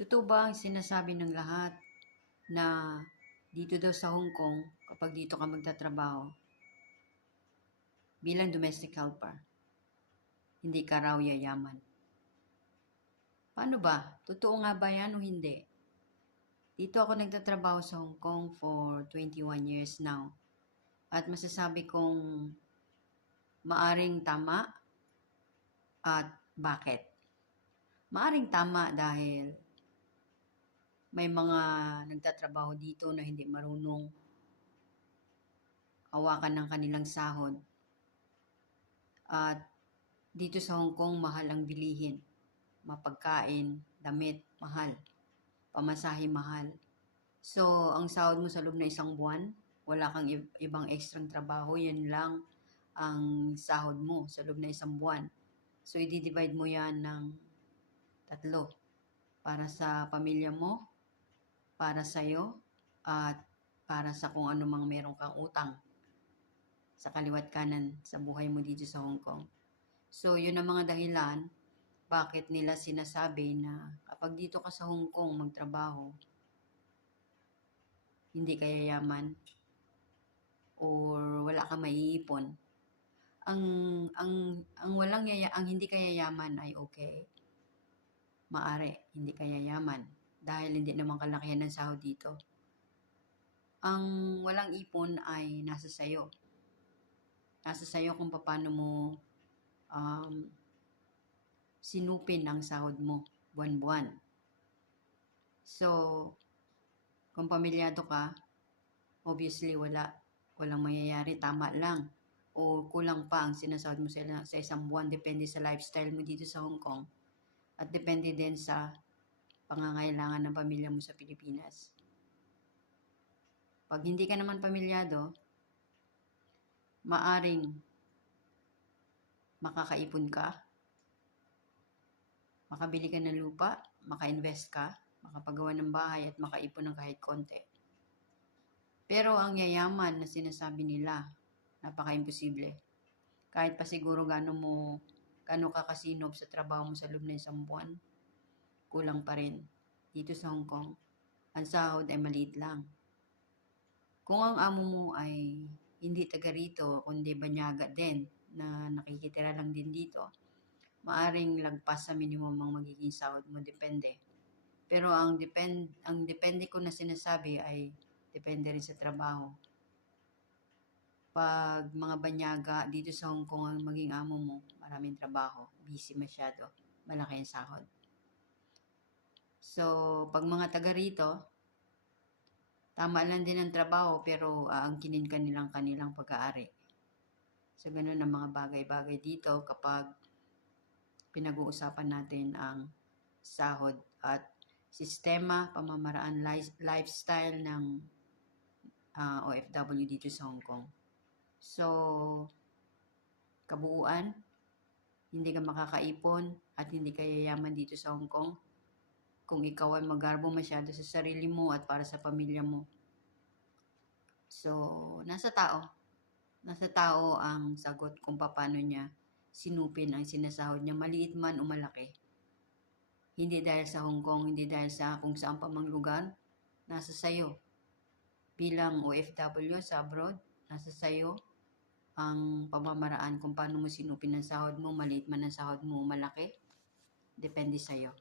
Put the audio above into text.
Totoo ba ang sinasabi ng lahat na dito daw sa Hong Kong, kapag dito ka magtatrabaho, bilang domestic helper, hindi ka raw yayaman? Paano ba? Totoo nga ba yan o hindi? Dito ako nagtatrabaho sa Hong Kong for 21 years now. At masasabi kong maaring tama at bakit? Maaring tama dahil may mga nagtatrabaho dito na hindi marunong hawakan ng kanilang sahod. At dito sa Hong Kong, mahal ang bilihin. Mapagkain, damit, mahal. Pamasahe, mahal. So, ang sahod mo sa loob na isang buwan, wala kang ibang ekstrang trabaho, yan lang ang sahod mo sa loob na isang buwan. So, i-divide mo yan ng 3 para sa pamilya mo, para sa'yo, at para sa kung ano mang meron kang utang sa kaliwat kanan sa buhay mo dito sa Hong Kong. So, yun ang mga dahilan bakit nila sinasabi na kapag dito ka sa Hong Kong magtrabaho, hindi ka yayaman or wala kang maiipon. Ang hindi ka yayaman ay okay. Maari, hindi ka yayaman dahil hindi naman kalakihan ng sahod dito. Ang walang ipon ay nasa sayo. Nasa sayo kung paano mo sinupin ang sahod mo buwan-buwan. So, kung pamilyado ka, obviously walang mangyayari, tama lang. O kulang pa ang sinasahod mo sa isang buwan, depende sa lifestyle mo dito sa Hong Kong. At depende din sa pangangailangan ng pamilya mo sa Pilipinas. Pag hindi ka naman pamilyado, maaring makakaipon ka, makabili ka ng lupa, maka-invest ka, makapagawa ng bahay at makaipon ng kahit konti. Pero ang yayaman na sinasabi nila, napaka-imposible. Kahit pa siguro gano'n ka kasinop sa trabaho mo sa loob ng isang buwan, kulang pa rin. Dito sa Hong Kong, ang sahod ay maliit lang. Kung ang amo mo ay hindi taga rito, kundi banyaga din, na nakikitira lang din dito, maaring lagpas sa minimum ang magiging sahod mo, depende. Pero ang depende ko na sinasabi ay depende rin sa trabaho. Pag mga banyaga dito sa Hong Kong ang maging amo mo, maraming trabaho, busy masyado, malaki ang sahod. So, pag mga taga rito, tama lang din ang trabaho pero aangkinin ka nilang kanilang pag-aari. So, ganun ang mga bagay-bagay dito kapag pinag-uusapan natin ang sahod at sistema, pamamaraan, lifestyle ng OFW dito sa Hong Kong. So, kabuuan, hindi ka makakaipon at hindi ka yayaman dito sa Hong Kong kung ikaw ay magarbo masyado sa sarili mo at para sa pamilya mo. So, nasa tao. Nasa tao ang sagot kung paano niya sinupin ang sinasahod niya, maliit man o malaki. Hindi dahil sa Hong Kong, hindi dahil sa kung saan pa mang lugar, nasa sayo. Bilang OFW sa abroad, nasa sayo ang pamamaraan kung paano mo sinupin ang sahod mo, maliit man ang sahod mo, malaki. Depende sa'yo.